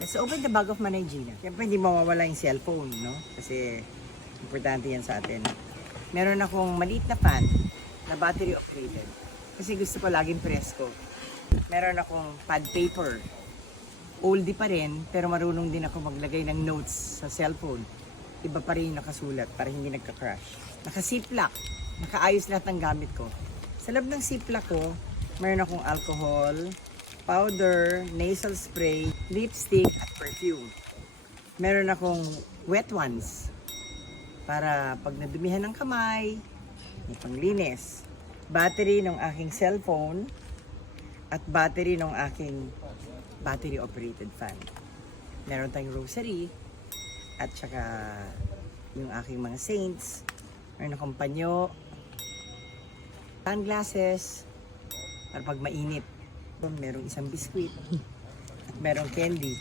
Let's open the bag of Manay Gina. Siyempre hindi mawawala yung cellphone, no? Kasi importante yan sa atin. Meron akong maliit na fan na battery operated. Kasi gusto ko laging presko. Meron akong pad paper. Oldie pa rin, pero marunong din ako maglagay ng notes sa cellphone. Iba pa rin yung nakasulat para hindi nagka-crash. Naka-ziplock. Nakaayos lahat ng gamit ko. Sa loob ng ziplock ko, meron akong alcohol, powder, nasal spray, lipstick, at perfume. Meron akong wet ones para pag nadumihan ng kamay, may panglinis. Battery ng aking cellphone at battery ng aking battery-operated fan. Meron tayong rosary at saka yung aking mga saints. Meron akong panyo, sunglasses para pag mainit. Merong isang biskwit at merong candy.